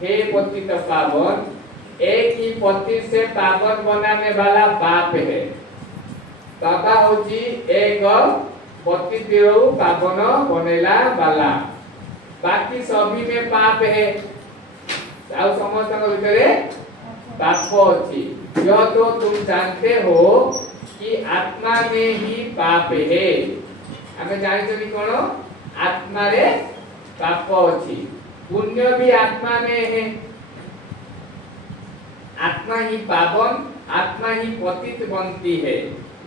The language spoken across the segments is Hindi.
हे पतित पावन, एक ही पति से पावन बनाने वाला बाप है। बाबा होची एक पति तेरो पावन बनेला वाला, बाकी सभी में पाप है। आउ समस्त भीतर पाप अछि। यह तो तुम जानते हो कि आत्मा में ही पाप है। हमें जानिछो कोन आत्मा रे पाप अछि, पुण्य भी आत्मा में है। आत्मा ही पावन, आत्मा ही पतित बनती है।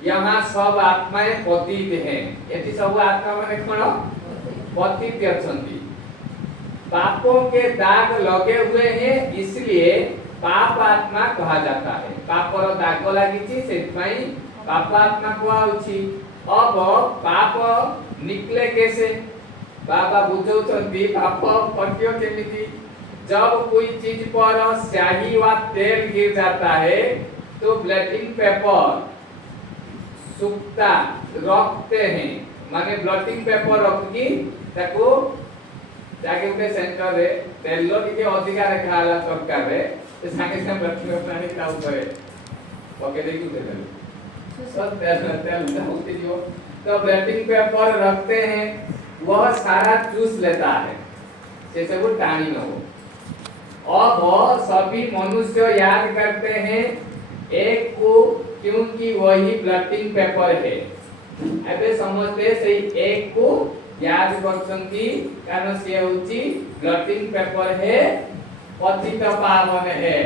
यहाँ सब आत्माएं पतित हैं। यदि सब आत्मा माने कोन पतित अछंती। पापों के दाग लगे हुए हैं, इसलिए पाप आत्मा कहा जाता है। पापर दाग लागिछि सेतपई पाप आत्मा कुआउछि। अब पाप निकले कैसे? बाबा बुझौछंती पाप कटियो केमिति। जब कोई चीज पर स्याही व तेल गिर जाता है तो ब्लटिंग पेपर सूखता रखते हैं, माने ब्लटिंग पेपर रखी ताको जाके उठे सेंटर रे तेल टिके अधिका रेखा आला सरकार रे तो संगे संगे ब्लटिंग पेपर आनी का ऊपर पके देकी उठे देले सब तेल उठे दियो। तो ब्लटिंग पेपर रखते हैं, वह सारा चूस लेता है जैसे वो टाणी न हो। अब सभी मनुष्य याद करते हैं एक को, क्योंकि वही ब्लटिंग पेपर है। एबे समझते से एक को याद करछंती कारण से होची ब्लटिंग पेपर है, पतित पावन है।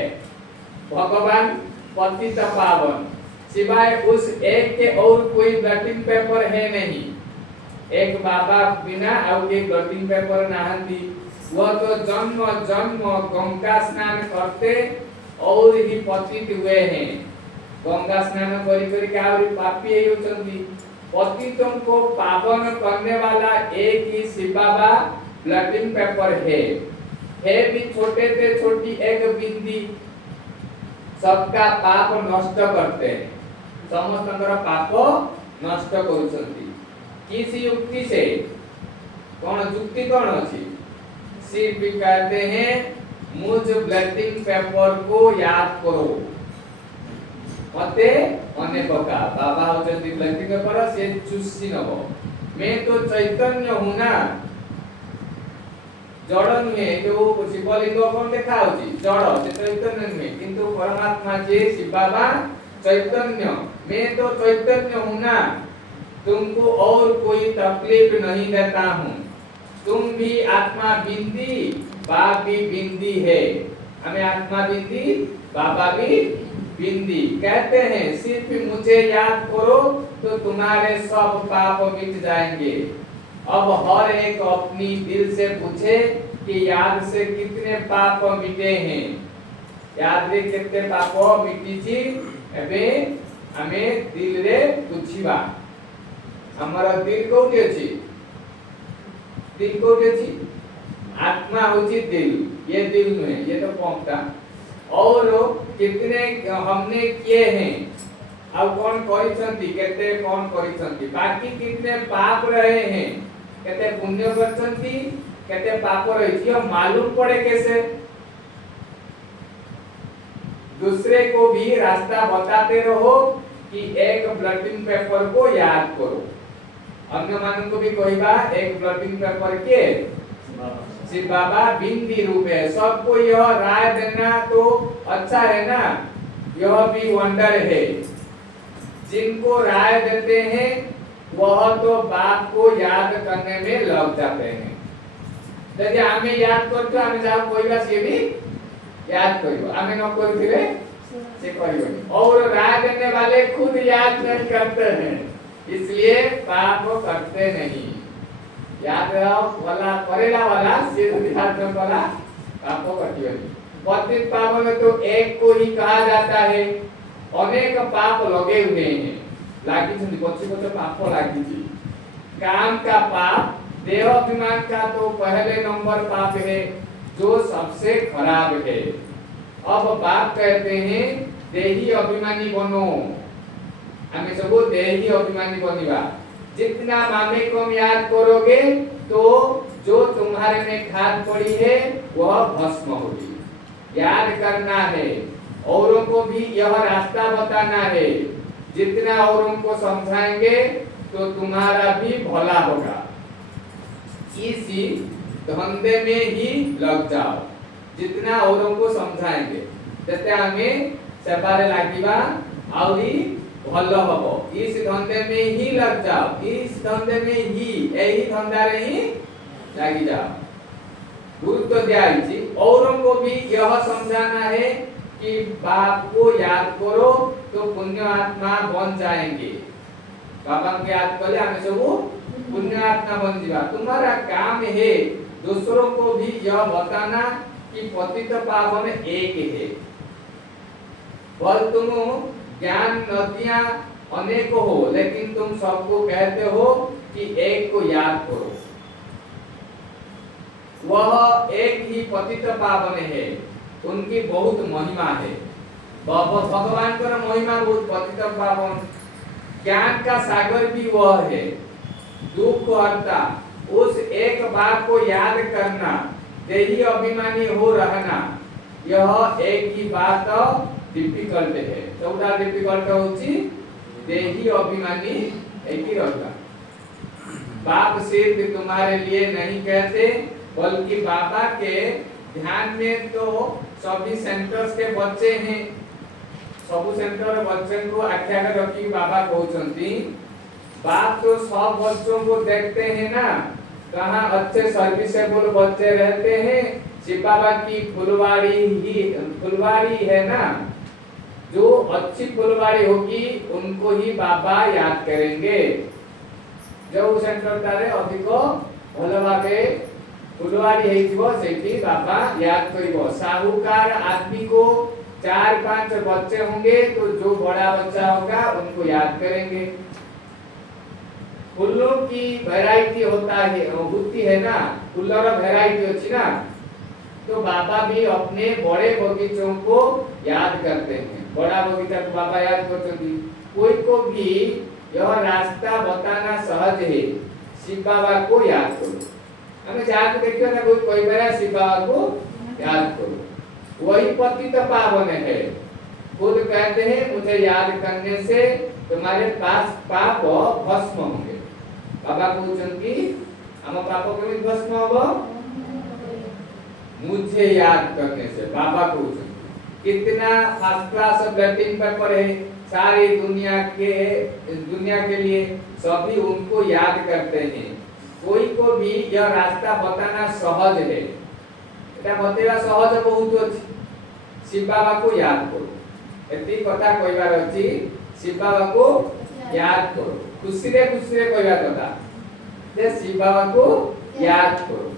भगवान पतित पावन, सिवाय उस एक के और कोई ब्लटिंग पेपर है नहीं। एक बाबा बिना और एक ब्लटिंग पेपर नाहंती। वह तो जन्म जन्म गंगा स्नान करते और ही पतित हुए हैं। गंगा स्नान करी करी का और पापी है होचंती। पतितों को पावन करने वाला एक ही शिव बाबा ब्लटिंग पेपर है भी छोटे से छोटी एक बिंदी सबका पाप नष्ट करते हैं। समस्तंकर पाप नष्ट करूछंती। किस युक्ति से? कौन युक्ति कौन अछि? शिव भी कहते हैं मुझ ब्लटिंग पेपर को याद करो, मते मने पका। बाबा होचंती ब्लटिंग पेपर से चुस्सी नबो। मैं तो चैतन्य हूं ना, जड़ नुहे। जो शिवलिंग कोन देखा होची जड़, से चैतन्य नुहे, किंतु परमात्मा जे शिव बाबा चैतन्य। मैं तो चैतन्य हूं ना, तुमको और कोई तकलीफ नहीं देता हूं। तुम भी आत्मा बिंदी, बाप भी बिंदी है। हमें आत्मा बिंदी, बाबा भी बिंदी। कहते हैं सिर्फ मुझे याद करो तो तुम्हारे सब पाप मिट जाएंगे। अब हर एक अपनी दिल से पूछे कि याद से कितने पाप मिटे हैं। याद रे कितने पाप मिटिछि एबे हमें दिल रे पूछिबा। हमारा दिल कोठी अछि? दिल कोठी अछि? आत्मा होची दिल। ये दिल में, ये तो पंपटा। और कितने हमने किए हैं, अब कौन करिसंती, केते कौन करिसंती, बाकी कितने पाप रहे हैं, केते पुण्य करसंती, केते पाप रही। ये मालूम पड़े कैसे? दूसरे को भी रास्ता बताते रहो कि एक ब्लटिंग पेपर को याद करो। अन्य मानन को भी कहिबा एक ब्लटिंग पेपर के शिव बाबा बिंदी रूप है। सबको यह राय देना तो अच्छा है ना, यह भी वंडर है। जिनको राय देते हैं वह तो बाप को याद करने में लग जाते हैं। यदि हमें याद करते हमें जाओ कोई बात ये भी याद करियो, हमें न करथिले से करियो। और राय देने वाले खुद याद नहीं करते हैं, इसलिए पाप करते नहीं। याद रहो वाला करेला वाला सिर ध्यान में वाला पाप करती है। पतित पावन तो एक को ही कहा जाता है। अनेक पाप लगे हुए हैं, लागी छंदी पछी पछ पाप लागी छी। काम का पाप, देह अभिमान का तो पहले नंबर पाप है, जो सबसे खराब है। अब बाप कहते हैं देही अभिमानी बनो। हमें सबको देही अभिमानी बनिबा। जितना मामे कम याद करोगे तो जो तुम्हारे में खाद पड़ी है वह भस्म होगी। याद करना है, औरों को भी यह रास्ता बताना है। जितना औरों को समझाएंगे तो तुम्हारा भी भला होगा। इसी धंधे में ही लग जाओ। जितना औरों को समझाएंगे जैसे हमें सेपारे लागिबा आउरी भलो हबो, इस धंधे में ही लग जाओ। इस धंधे में ही, यही धंधा रे ही लगी जाओ। गुरुत्व दिया। औरों को भी यह समझाना है कि बाप को याद करो तो पुण्य आत्मा बन जाएंगे। बाबा को याद कर ले हमें सब पुण्य आत्मा बन जीवा। तुम्हारा काम है दूसरों को भी यह बताना कि पतित पावन एक है। पर तुम ज्ञान नदियां अनेक हो, लेकिन तुम सबको कहते हो कि एक को याद करो। वह एक ही पतित पावन है, उनकी बहुत महिमा है। भगवान का महिमा बहुत पतित पावन। ज्ञान का सागर भी वह है, दुख को हरता। उस एक बात को याद करना, देही अभिमानी हो रहना, यह एक ही बात डिफिकल्ट है। चौथा डिफिकल्ट होची देही अभिमानी एक ही रहता। बाप सिर्फ तुम्हारे लिए नहीं कहते, बल्कि बाबा के ध्यान में तो सभी सेंटर्स के बच्चे हैं। सब सेंटर बच्चे को आख्या कर रखी बाबा कहउछंती। बाप तो सब बच्चों को देखते हैं ना, कहाँ अच्छे सर्विसेबल बच्चे रहते हैं। शिव बाबा की फुलवाड़ी है ना, जो अच्छी फुलवाड़ी होगी उनको ही बाबा याद करेंगे। जो सेंटर तारे अधिक भल भावे फुलवाड़ी हेइथिबो सेठी बाबा याद करिबो। साहूकार आदमी को 4-5 बच्चे होंगे तो जो बड़ा बच्चा होगा उनको याद करेंगे। फूलों की वैरायटी होती है ना, फूलों का वैरायटी होती ना, तो बाबा भी अपने बड़े बगीचों को याद करते हैं। बड़ा बगीचा को बाबा याद करते हैं। कोई को भी यह रास्ता बताना सहज है, शिव बाबा को याद करो। हमें जाकर देखियो ना, कोई बार शिव बाबा को याद करो, वही पतित पावन है। खुद कहते हैं मुझे याद करने से तुम्हारे पास पाप भस्म होंगे। बाबा कहउछंती हम पाप केमिति भस्म होबो? मुझे याद करने से। बाबा कहउछंती कितना फर्स्ट क्लास बैटिंग पेपर है सारी दुनिया के लिए, सभी उनको याद करते हैं। कोई को भी यह रास्ता बताना सहज है। एटा बतेला सहज बहुत अछि। शिव बाबा को याद करो, एती कथा कहबार अछि। शिव बाबा को याद करो, खुशी रे कहबा कथा जे शिव बाबा को याद करो।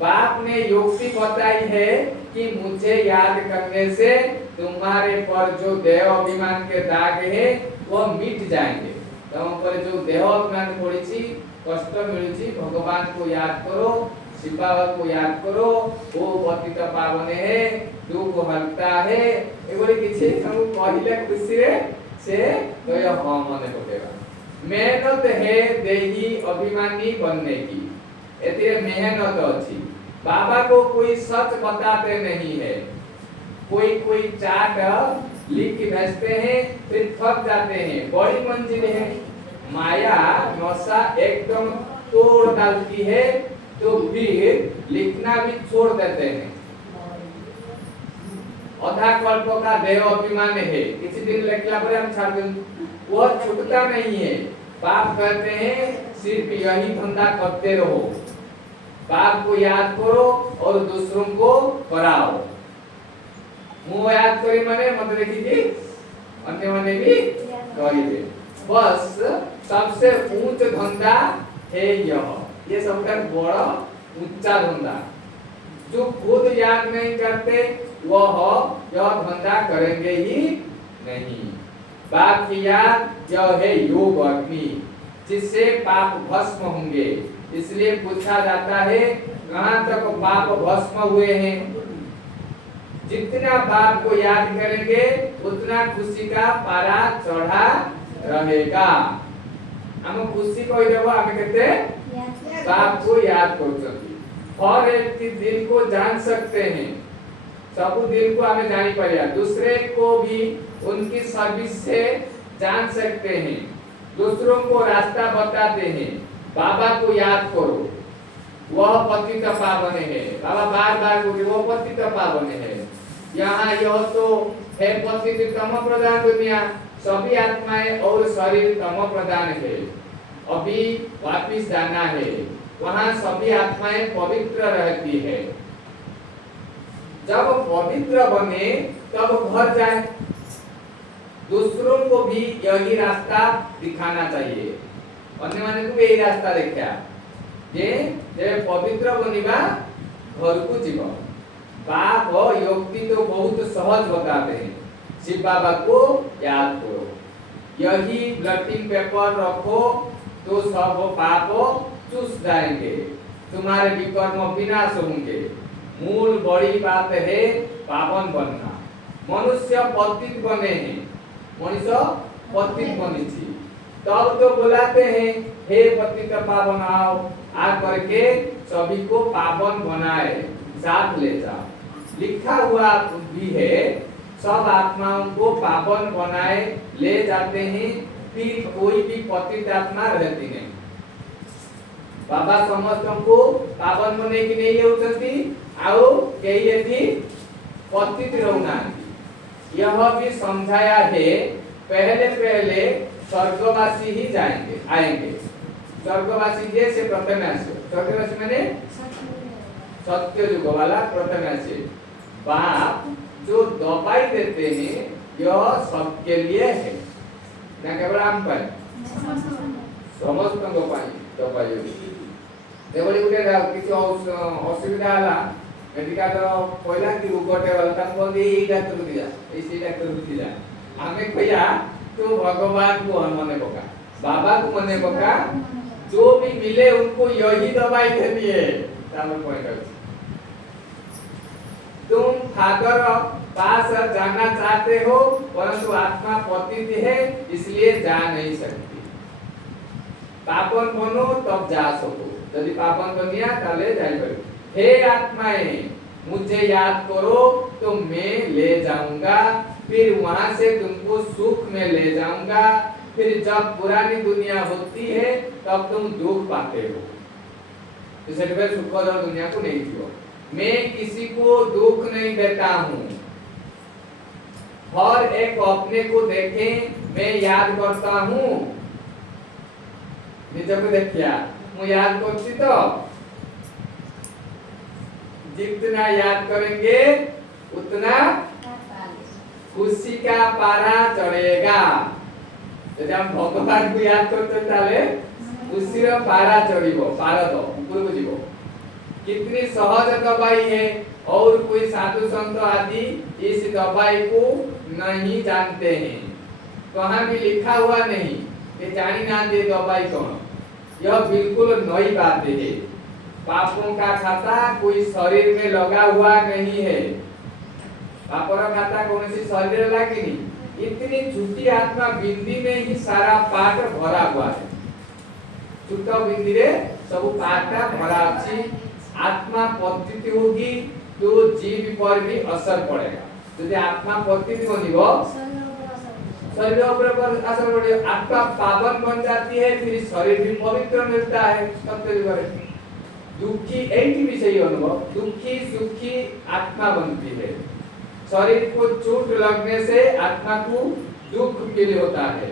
बाप ने युक्ति बताई है कि मुझे याद करने से तुम्हारे पर जो देह अभिमान के दाग है वह मिट जाएंगे। तुम पर जो देह अभिमान पड़ी कष्ट मिलुची, भगवान को याद करो, शिव बाबा को याद करो। वो पतित पावन है, दुख हरता है। एगोरी किछि सब कहिले खुशी रे से तो यह मन पकेगा। मेहनत है देही अभिमानी बनने की, एतिरे मेहनत अछि। बाबा को कोई सच बताते नहीं है। कोई चाट लिख के भेजते हैं, फिर थक जाते हैं। बड़ी मंजिल है, माया नशा एकदम तोड़ डालती है तो फिर लिखना भी छोड़ देते हैं। आधा कल्प का देह अभिमान है, किसी दिन लिखला पर हम छाड़ दें, वो छूटता नहीं है। बाप कहते हैं सिर्फ यही धंधा करते रहो। बाप को याद करो और दूसरों को कराओ। मुँह याद करी माने मत देखिए अन्य माने भी करिए। बस सबसे ऊंच धंधा है ये सबसे बड़ा ऊंचा धंधा। जो खुद याद नहीं करते वह यह धंधा करेंगे ही नहीं। बाप की याद यह है योग अग्नि, जिससे पाप भस्म होंगे। इसलिए पूछा जाता है कहाँ तक पाप भस्म हुए हैं। जितना बाप को याद करेंगे उतना खुशी का पारा चढ़ा रहेगा। हम खुशी को ही देबो, हमें कहते बाप को याद करछथि। हर एक दिल को जान सकते हैं, सब दिल को हमें जानी पड़ेगा, दूसरे को भी उनकी सर्विस से जान सकते हैं, दूसरों को रास्ता बताते हैं। बाबा को याद करो, वह पतित पावन है। बाबा बार बार बोले वो पतित पावन है। यहाँ यह तो है पतित तम प्रधान दुनिया, सभी आत्माएं और शरीर तम प्रधान है। अभी वापिस जाना है, वहाँ सभी आत्माएं पवित्र रहती है। जब पवित्र बने तब घर जाए, दूसरों को भी यही रास्ता दिखाना चाहिए। अन्य माने को यही रास्ता देखा जे जे पवित्र बनिबा घर को जीव। बाप योक्ति तो बहुत सहज बताते हैं, शिव बाबा को याद करो, यही ब्लटिंग पेपर रखो तो सब पाप चूस जाएंगे, तुम्हारे विकर्म विनाश होंगे। मूल बड़ी बात है पावन बनना। मनुष्य पतित बने हैं, मनुष्य पतित बनी थी, तब तो बुलाते हैं हे पतित पावन आओ, आ करके सभी को पावन बनाए, साथ ले जाओ। लिखा हुआ भी है सब आत्माओं को पावन बनाए ले जाते हैं, फिर कोई भी पतित आत्मा रहती नहीं। बाबा समस्त को पावन बने की नहीं होती, आओ कही थी पतित रहना। यह भी समझाया है, पहले पहले स्वर्गवासी ही जाएंगे आएंगे। स्वर्गवासी जैसे प्रथम आसे, स्वर्गवासी मैंने सत्य युग वाला प्रथम आसे। बाप जो दवाई देते हैं यह सबके लिए है, ना केवल आम पर, समस्त दवाई देवली गुटे किसी असुविधा हला मेडिकल कहला कि रोगटे वाला ताको एई डॉक्टर को दिया, एई डॉक्टर को दिया। हमें कहया तो भगवान को मने पका, बाबा को मने पका, जो भी मिले उनको यही दवाई देनी है। तामर पॉइंट है, तुम फादर पास जाना चाहते हो परंतु आत्मा पतित है इसलिए जा नहीं सकती। पापन बनो तब जा सको, यदि पापन बनिया ताले जाई पड़े। हे आत्माएं मुझे याद करो तो मैं ले जाऊंगा, फिर वहां से तुमको सुख में ले जाऊंगा। फिर जब पुरानी दुनिया होती है तब तुम दुख पाते हो, इसलिए सुखद दुनिया को नहीं जियो। मैं किसी को दुख नहीं देता हूँ, हर एक अपने को देखें, मैं याद करता हूँ। निज को देखिया मैं याद करती तो जितना याद करेंगे उतना खुशी का पारा चढ़ेगा। यदि हम भगवान को याद करते ताले खुशी रा पारा चढ़िबो, पारा तो ऊपर को जीवो। कितनी सहज दवाई है, और कोई साधु संत आदि इस दवाई को नहीं जानते हैं, कहाँ भी लिखा हुआ नहीं कि जानी ना दे दवाई कौन। यह बिल्कुल नई बात है। पापों का खाता कोई शरीर में लगा हुआ नहीं है, पापों का खाता कौन सी शरीर लगी नहीं। इतनी छोटी आत्मा बिंदी में ही सारा पाठ भरा हुआ है, छोटा बिंदी रे सब पाठा भरा अछि। आत्मा पतित होगी तो जीव पर भी असर पड़ेगा। यदि आत्मा पतित बनिबो शरीर पर असर पड़ेगा। आत्मा पावन बन जाती है, फिर शरीर भी पवित्र मिलता है। दुखी एक विषय अनुभव, दुखी सुखी आत्मा बनती है। शरीर को चोट लगने से आत्मा को दुख फील होता है,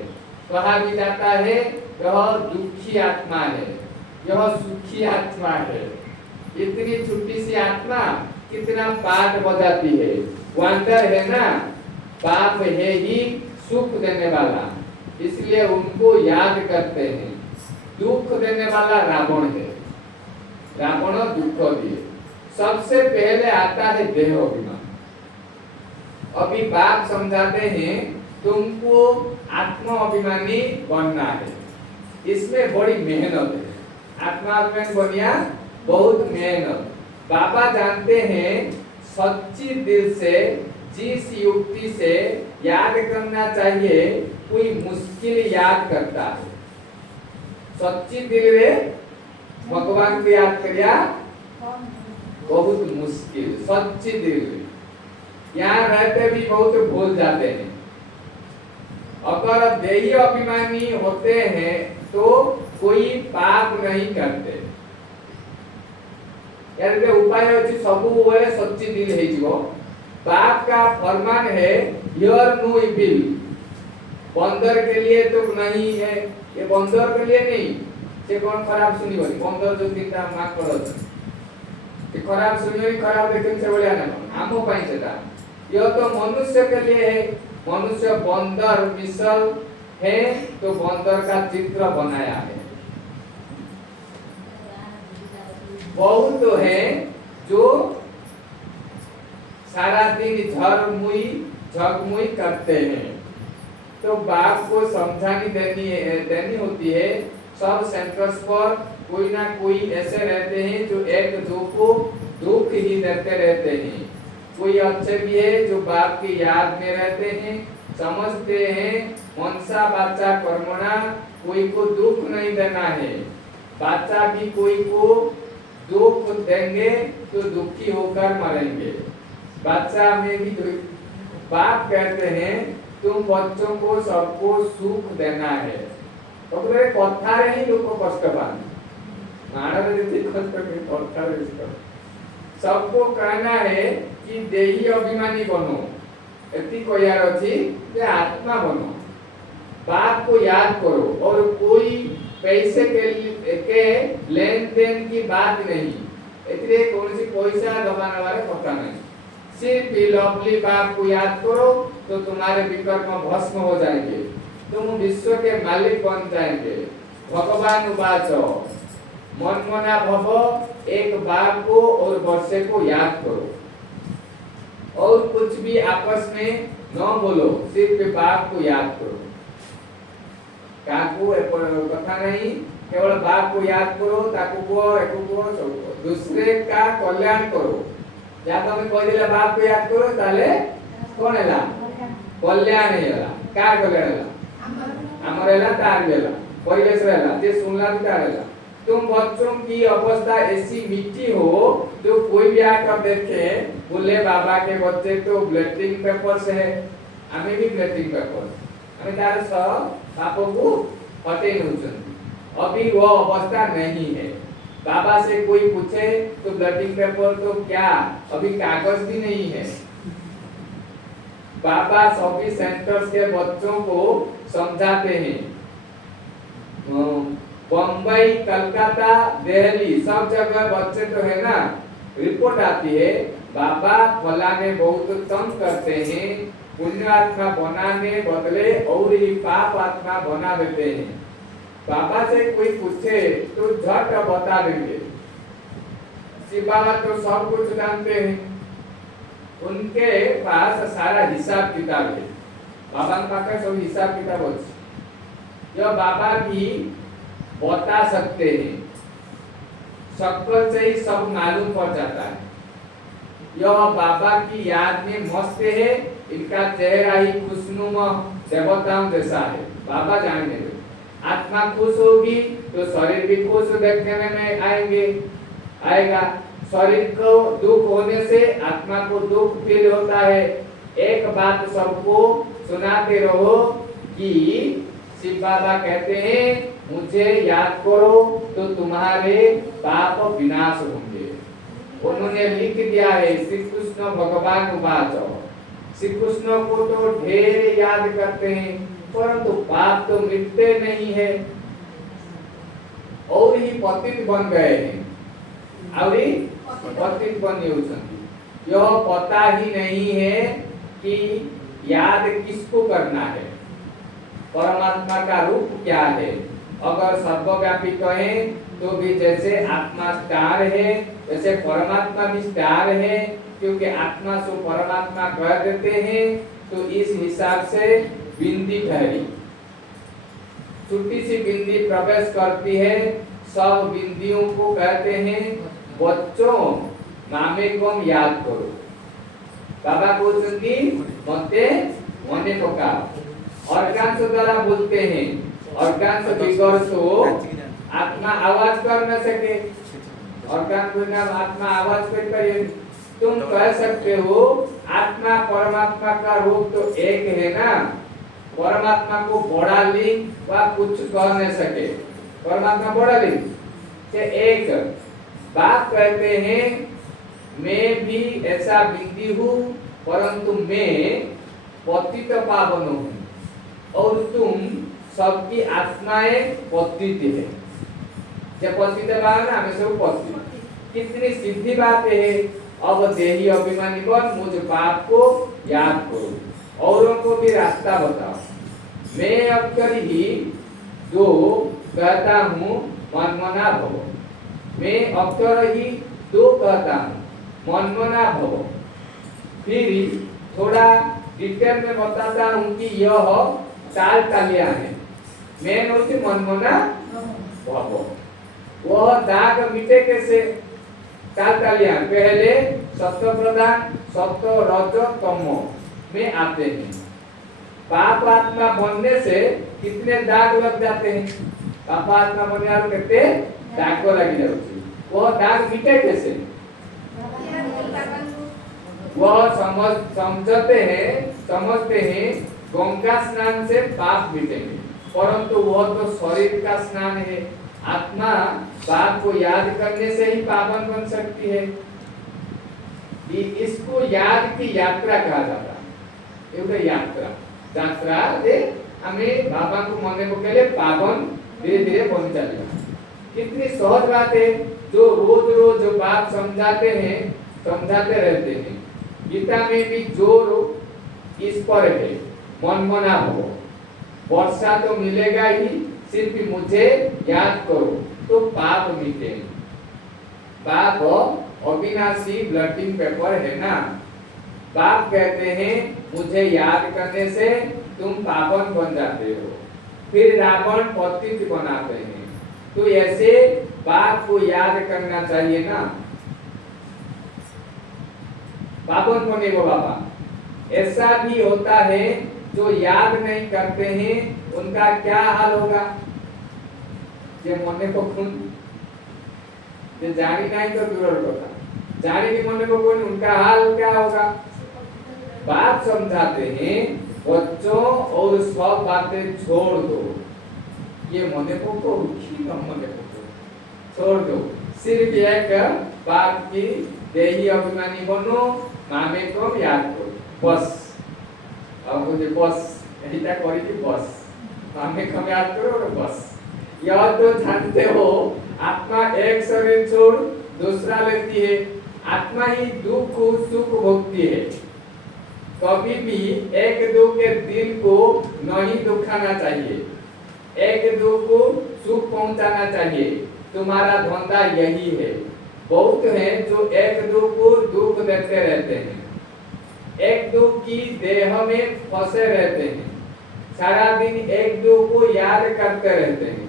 कहा भी जाता है यह दुखी आत्मा है, यह सुखी आत्मा है। इतनी छोटी सी आत्मा कितना पाठ बजाती है। वंडर है ना, बाप है ही सुख देने वाला, इसलिए उनको याद करते हैं। दुख देने वाला रावण है, रावण दुख दिए। सबसे पहले आता है देह अभिमान। अभी बाप समझाते हैं तुमको आत्मा अभिमानी बनना है, इसमें बड़ी मेहनत है। आत्मा अभिमानी बनिया बहुत मेहनत। बाबा जानते हैं सच्ची दिल से जिस युक्ति से याद करना चाहिए कोई मुश्किल याद करता है। सच्ची दिल रे भगवान को याद करिया बहुत मुश्किल, सच्ची दिल। यहाँ रहते भी बहुत भूल जाते हैं। अगर देही अभिमानी होते हैं तो कोई पाप नहीं करते। यार के उपाय अछि सब वे सच्ची दिल हे जीवो। बाप का फरमान है हियर नो इविल। बंदर के लिए तो नहीं है, ये बंदर के लिए नहीं। से कौन खराब सुनी बोली बंदर जो तीनटा मार्क करो ये खराब सुनियो खराब देखन से बोलिया ना आमो पाई सेटा। यह तो मनुष्य के लिए है। मनुष्य बंदर मिसल है तो बंदर का चित्र बनाया है। बहुत तो है जो सारा दिन झगमुई करते हैं। तो बाप को समझानी देनी होती है। सब सेंटर्स पर कोई ना कोई ऐसे रहते हैं जो एक दूसरे को दुख ही देते रहते हैं। कोई अच्छे भी है जो बाप की याद में रहते हैं, समझते हैं मनसा बाचा कर्मणा, कोई को दुख नहीं देना है। बाचा भी कोई को दुख देंगे तो दुखी होकर मरेंगे। बाचा में भी बाप कहते हैं तुम बच्चों को सबको सुख देना है। तो कथा ही लोग कष्ट पाने सबको कहना है कि देही अभिमानी बनो। एति कहयार अछि जे आत्मा बनो। बाप को याद करो और कोई पैसे के लेन देन की बात नहीं। एतिरे कौनसी पैसा दबाने वाले कथा नहीं। सिर्फ लवली बाप को याद करो तो तुम्हारे विकर्म भस्म हो जाएंगे। तुम विश्व के मालिक बन जाएंगे। भगवान उवाचो मनमना भव, एक बाप को और वर्षे को याद करो और कुछ भी आपस में न बोलो, सिर्फ बाप को याद करो। काकू कथा नहीं, केवल बाप को याद करो, ताकू को एको को सब दूसरे का कल्याण करो। या तो मैं कह दिला बाप को याद करो ताले कोन हैला कल्याण हैला। कार कल्याण हैला हमर हैला तार हैला परिवेश हैला जे सुनला भी तार हैला। तुम बच्चों की अवस्था ऐसी मीठी हो तो कोई भी आकर देखे बोले बाबा के बच्चे तो ब्लेटिंग पेपर्स है, हमें भी ब्लेटिंग पेपर हमें तार सब बापों को हटे नहीं। अभी वो अवस्था नहीं है। बाबा से कोई पूछे तो ब्लेटिंग पेपर तो क्या, अभी कागज भी नहीं है। बाबा सभी सेंटर्स के बच्चों को समझाते हैं। बम्बई, कलकत्ता, दिल्ली सब जगह बच्चे तो है ना, रिपोर्ट आती है बाबा फलाने बहुत तंग करते हैं, पुण्य आत्मा बनाने बदले और ही पाप आत्मा बना देते हैं। बाबा से कोई पूछे तो झट बता देंगे। शिव बाबा तो सब कुछ जानते हैं, उनके पास सारा हिसाब किताब है। बाबा के पास सब हिसाब किताब है। यह बाबा भी बता सकते हैं, शक्ल से ही सब मालूम पड़ जाता है। यह बाबा की याद में मस्त है, इनका चेहरा ही खुशनुमा देवताओं जैसा है। बाबा जाने दो, आत्मा खुश होगी तो शरीर भी खुश देखने में आएगा। शरीर को दुख होने से आत्मा को दुख फील होता है। एक बात सबको सुनाते रहो कि शिव बाबा कहते हैं मुझे याद करो तो तुम्हारे पाप विनाश होंगे। उन्होंने लिख दिया है श्री कृष्ण भगवान उवाचो। श्री कृष्ण को तो ढेर याद करते हैं परंतु पाप तो मिटते नहीं है और ही पतित बन गए हैं। और ही पतित बन होती। यह पता ही नहीं है कि याद किसको करना है, परमात्मा का रूप क्या है। अगर सर्वव्यापी कहें तो भी जैसे आत्मा स्टार है वैसे परमात्मा भी स्टार है, क्योंकि आत्मा से परमात्मा कह देते हैं तो इस हिसाब से बिंदी ठहरी। छोटी सी बिंदी प्रवेश करती है, सब बिंदियों को कहते हैं बच्चों नामे कम याद करो। बाबा बोलते मते मने पकाओ। ऑर्गन्स द्वारा बोलते हैं, ऑर्गन्स बिगड़ तो आत्मा आवाज कर न सके, organ बिना आत्मा आवाज कर पाए। तुम कह सकते हो आत्मा परमात्मा का रूप तो एक है ना, परमात्मा को बड़ा लिंग व कुछ कह नहीं सके, परमात्मा बड़ा लिंग से एक बात कहते हैं। मैं भी ऐसा बिंदी हूँ परंतु मैं पतित पावन हूँ और तुम सबकी आत्माएं पतित है। जब पतित पावन हमें सब पतित, कितनी सीधी बात है। अब देही अभिमानी बन मुझ पाप को याद करो, औरों को भी रास्ता बताओ। मैं अक्षर ही जो कहता हूँ मनमना भव, मैं अक्षर ही दो कहता हूँ मनमना भव। फिर थोड़ा डिटेल में बताता हूँ कि यह चाल तालियां है। मैं होती मनमना भव, वह दाग मिटे कैसे? चाल तालियां पहले सत्व प्रधान सत्व रज तम में आते हैं। पाप आत्मा बनने से कितने दाग लग जाते हैं? पाप आत्मा बनने वाले कितने दाग लग जाते, वह दाग मिटे कैसे? वह समझते हैं गंगा स्नान से पाप मिटेंगे, परंतु वह तो शरीर का स्नान है। आत्मा पाप को याद करने से ही पावन बन सकती है। इसको याद की यात्रा कहा जाता है। ये यात्रा यात्रा दे हमें बाबा को मने को पहले पावन धीरे धीरे बन चलेगा। कितनी सहज बात है, जो रोज रोज जो बात समझाते हैं समझाते रहते हैं। गीता में भी जोर इस पर है, मनमना हो। वर्षा तो मिलेगा ही, सिर्फ मुझे याद करो तो पाप मिटे। पाप अविनाशी ब्लटिंग पेपर है ना। पाप कहते हैं मुझे याद करने से तुम पावन बन जाते हो। फिर रावण पतित बनाते हैं, तो ऐसे पाप को याद करना चाहिए ना। पावन बने वो बाबा। ऐसा भी होता है जो याद नहीं करते हैं, उनका क्या हाल होगा? जे मने को खून जे जानी नहीं तो दूर होगा, जानी भी मने को खून, उनका हाल क्या होगा? बात समझाते हैं बच्चों और सब बातें छोड़ दो, ये मने को रुखी कम मने को छोड़ दो। सिर्फ एक बात की देही अभिमानी बनो, मामे को याद करो बस। अब मुझे बस यही तक करी थी बस, मामे को याद करो और बस। यह तो जानते हो आत्मा एक शरीर छोड़ दूसरा लेती है। आत्मा ही दुख सुख भोगती है। कभी भी एक दो के दिल को नहीं दुखाना चाहिए, एक दो को सुख पहुंचाना चाहिए। तुम्हारा धंधा यही है। बहुत हैं जो एक दो को दुख देते रहते हैं, एक दो की देह में फंसे रहते हैं, सारा दिन एक दो को याद करते रहते हैं।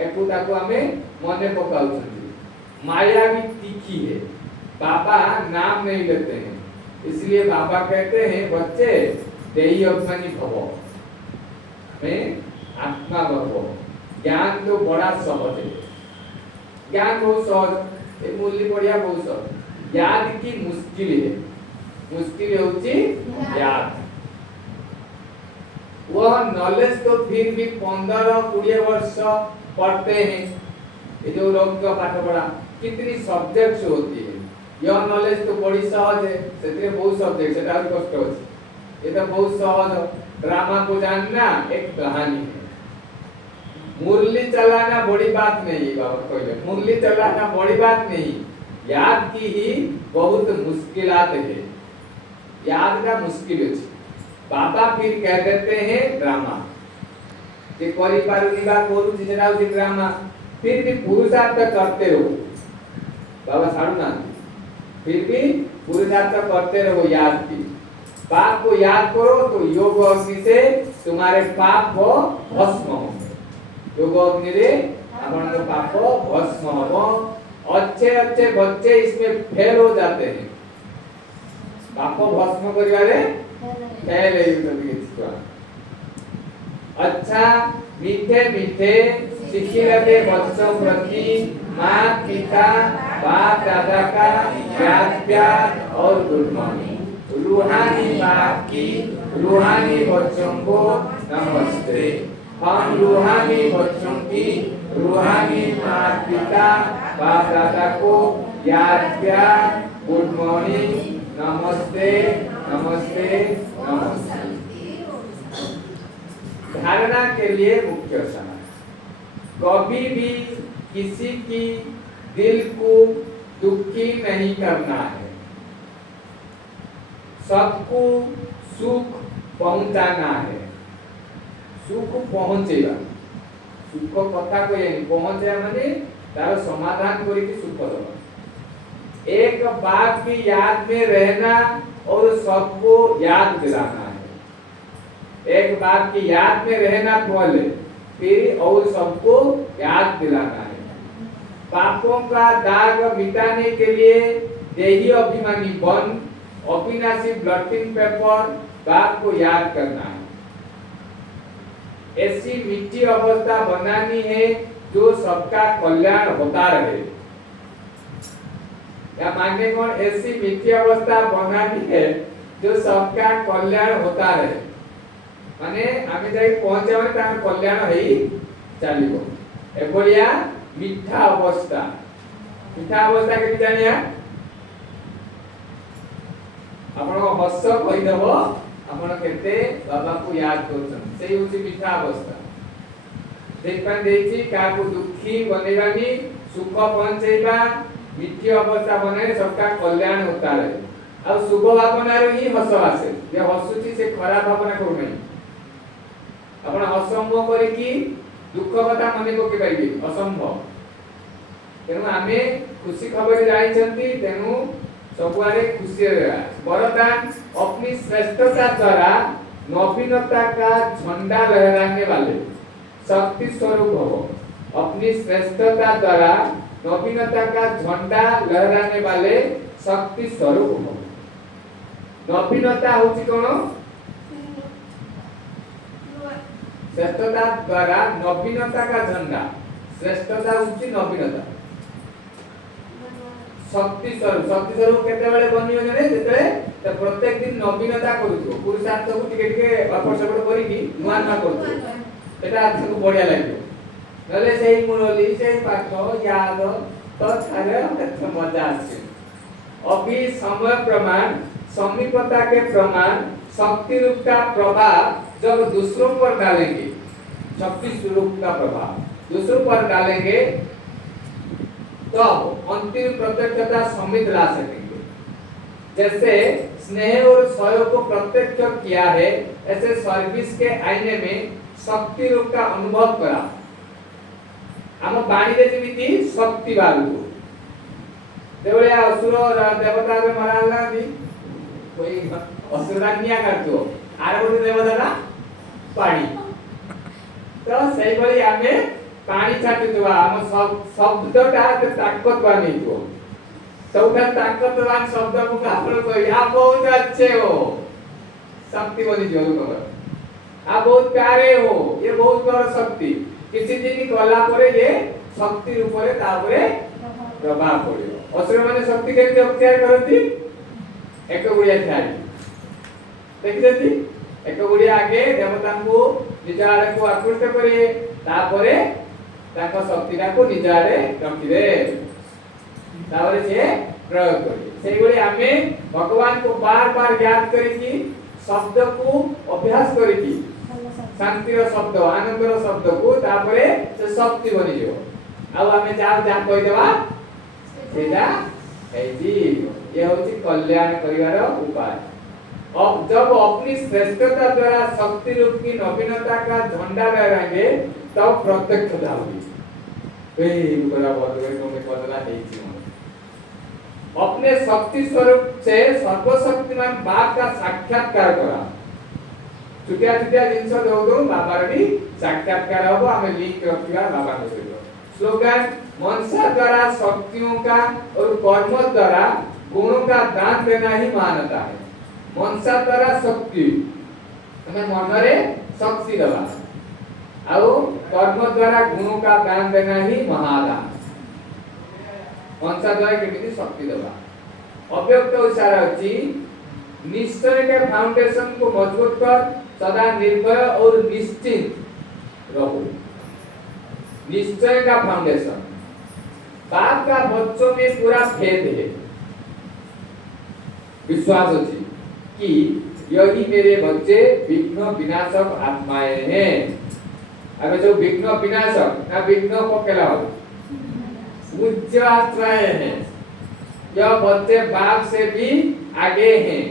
एकुता को हमें मने पकाउछंती। माया भी तीखी है, बाबा नाम नहीं लेते हैं, इसलिए बाबा कहते हैं बच्चे देही अभिमानी भव, में आत्मा भव। ज्ञान तो बड़ा सहज है, ज्ञान बहुत सहज, ये मूल्य बढ़िया बहुत सहज। याद की मुश्किल है, मुश्किल होची याद। वह नॉलेज तो फिर भी 15-20 वर्ष पढ़ते हैं। ये जो लोग का पाठ पढ़ा कितनी सब्जेक्ट्स होती है, यह नॉलेज तो बड़ी सहज है, सेते बहुत सब्जेक्ट सेटा भी कष्ट होची। ये तो बहुत सहज। ड्रामा को जानना एक कहानी है, मुरली चलाना बड़ी बात नहीं है। बाबा कहले मुरली चलाना बड़ी बात नहीं, याद की ही बहुत मुश्किलात है। याद का मुश्किल है। बाबा फिर कह देते हैं ड्रामा कि परिवार निभा कोरु जिजना उसी ड्रामा। फिर भी पुरुषार्थ करते हो बाबा साड़ू ना, फिर भी पुरुषार्थ करते रहो। याद की पाप को याद करो तो योग अग्नि से तुम्हारे पाप को भस्म होंगे। योग अग्नि रे अपन को पाप को भस्म हो। अच्छे अच्छे बच्चे इसमें फेल हो जाते हैं। पाप को भस्म करिवारे फेल है तो अच्छा मीठे मीठे शिक्षित बच्चों प्रति माँ पिता बाप दादा का याद प्यार और गुड मॉर्निंग। रूहानी बाप की रूहानी बच्चों को नमस्ते। हम रूहानी बच्चों की रूहानी माँ पिता बाप दादा को याद प्यार गुड मॉर्निंग नमस्ते नमस्ते नमस्ते। धारणा के लिए मुख्य समझ, कभी भी किसी की दिल को दुखी नहीं करना है, सबको सुख पहुंचाना है। सुख पहुंचेगा, सुख कथा को पहुंचे माने तार समाधान करके सुख दबा। एक बाप की याद में रहना और सबको याद दिलाना है। एक बाप की याद में रहना पहले, फिर और सबको याद दिलाना है। पापों का दाग मिटाने के लिए देही अभिमानी बन अविनाशी ब्लॉटिंग पेपर बाप को याद करना है। ऐसी मीठी अवस्था बनानी है जो सबका कल्याण होता रहे। या मानने कौन ऐसी मीठी अवस्था बनानी है जो सबका कल्याण होता रहे, माने आमे जाई पहुंचे माने तार कल्याण हेई चलिबो। एभलिया मीठा अवस्था, मीठा अवस्था के जानिया आपण हस कहि देबो आपण केते बाबा को याद करछन, सेही होची मीठा अवस्था। देखपन देछि का को दुखी बनेबानी, सुख पहुंचेबा, मीठी अवस्था बने सबका कल्याण होता रहे। आ शुभ भावना रो ही हस आसे, जे हसुची से खराब भावना करू नहीं। आपण असंभव करे कि दुख कथा मने को के पाइबे असंभव। तेनु आमे खुशी खबर जाइछंती, तेनु सबुआरे खुशी रहना। वरदान अपनी श्रेष्ठता द्वारा नवीनता का झंडा लहराने वाले शक्ति स्वरूप हो। अपनी श्रेष्ठता द्वारा नवीनता का झंडा लहराने वाले शक्ति स्वरूप हो। नवीनता होची कोन? श्रेष्ठता द्वारा नवीनता का झंडा, श्रेष्ठता होची नवीनता। शक्ति स्वरूप, शक्ति स्वरूप केते बेले बनियो जने जेते त प्रत्येक दिन नवीनता करूथो, पुरुषार्थ को टिके टिके अपर सपड़ करी कि नुआ नुआ करथो। एटा आपको बढ़िया लागियो। नले सेही मुरली सेही पाठ याद तो थारे मजा आछे। अभी समय प्रमाण, समीपता के प्रमाण, शक्ति रूप का प्रभाव जब दूसरों पर डालेंगे, शक्ति स्वरूप का प्रभाव दूसरों पर डालेंगे तो अंतिम प्रत्यक्षता समित ला सकेंगे। जैसे स्नेह और सहयोग को प्रत्यक्ष किया है, ऐसे सर्विस के आईने में शक्ति रूप का अनुभव करा। आम बाणी रे जेमिति शक्ति बालू देवले असुर देवता रे मराला दी कोई असुरान्या करतो आर गोटे देवता ना पानी। तो सही भली आमे पानी छाटुवा हम शब्दटा ताकतवान हेतो। सबका ताकतवान शब्द को आपण कहि आप बहुत अच्छे हो, शक्ति बनी जोर कर। आप बहुत प्यारे हो, ये बहुत बड़ शक्ति। किसी दिन कला परे ये शक्ति रूप रे तापरे प्रभाव पड़ियो। असुर माने शक्ति के अख्तियार करती एक गुड़िया थारी देखिसेती, एक गुड़िया आगे देवता को निज आड़े को आकृष्ट करे, तापरे ताको शक्तिटा को निज आड़े रखिबे, तापरे से प्रयोग करिए। सेही बळे आमे भगवान को बार-बार याद करिकि शब्द को अभ्यास करिकि शांतिर शब्द आनंदर शब्द को तापरे से शक्ति बनि जो। आ आमे जाओ जा कहि देबा सेटा एजी ये होची कल्याण करिवार उपाय। अब जब अपनी श्रेष्ठता द्वारा शक्ति रूप की नवीनता का झंडा लहराएंगे तब प्रत्यक्षता होगी। ए बड़ा बदले में बदला देई। अपने शक्ति स्वरूप से सर्वशक्तिमान बाप का साक्षात्कार करा। छुटिया छुटिया जिनस दो बाबार भी साक्षात्कार हो। हमें लिंक रखिया बाबा को स्लोगन मनसा द्वारा शक्तियों का और कर्म द्वारा गुणों का दान देना ही मानता है। मनसा द्वारा शक्ति हमें मन रे शक्ति दबा और कर्म द्वारा गुणों का दान देना ही महादान। मनसा द्वारा केमिति शक्ति देबा अव्यक्त इशारा अछि निश्चय के फाउंडेशन को मजबूत कर सदा निर्भय और निश्चित रहो। निश्चय का फाउंडेशन बाप का बच्चों में पूरा भेद है, विश्वास अछि कि यही मेरे बच्चे विघ्न विनाशक आत्माएं हैं। अब जो विघ्न विनाशक ना विघ्न को कहलाओ उच्च आत्माएं हैं। यह बच्चे बाप से भी आगे हैं।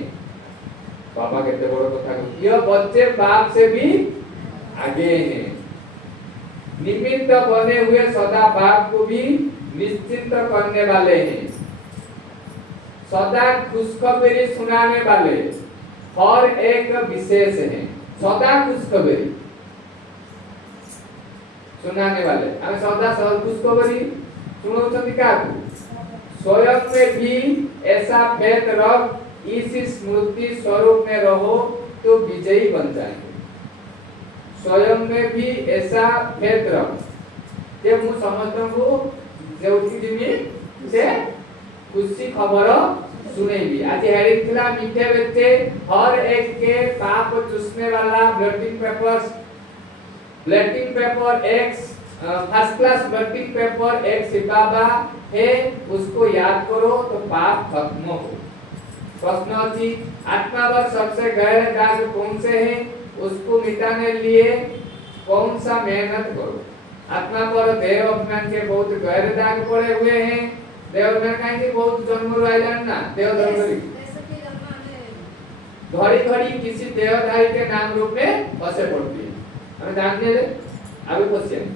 बाबा कहते बड़ो कथा, यह बच्चे बाप से भी आगे हैं। निमित्त बने हुए सदा बाप को भी निश्चिंत करने वाले हैं। सदा खुशखबरी सुनाने वाले और एक विशेष है। सदा खुशखबरी सुनाने वाले हमें सदा खुशखबरी सुनाउछन्ति काकु स्वयं में भी ऐसा भेद रख इस स्मृति स्वरूप में रहो तो विजयी बन जाएंगे। स्वयं में भी ऐसा भेद रख जे मु समझनु जेउठी जिमी से खुशी खबर सुनेगी। आज हेडिंग थिला मीठे बच्चे हर एक के पाप चूसने वाला blotting paper x first class blotting paper एक सिपाबा है, उसको याद करो तो पाप खत्म हो। प्रश्न अछि आत्मा पर सबसे गहरे दाग कौन से हैं, उसको मिटाने लिए कौन सा मेहनत करो। आत्मा पर देह अभिमान के बहुत गहरे दाग पड़े हुए हैं। देह अभिमान कहीं बहुत जन्म आइलन ना देह धरी घड़ी घड़ी किसी देहधारी के नाम रूप में बसे पड़ती है। हमें जानने दे अभी क्वेश्चन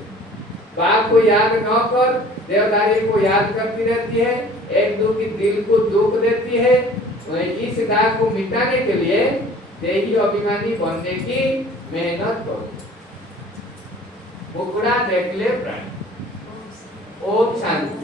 बाप को याद न कर देहधारी को याद करती रहती है, एक दो की दिल को दुख देती है। तो इस दाग को मिटाने के लिए देही अभिमानी बनने की मेहनत करो। मुकुड़ा देख ले प्राण। ओम शांति।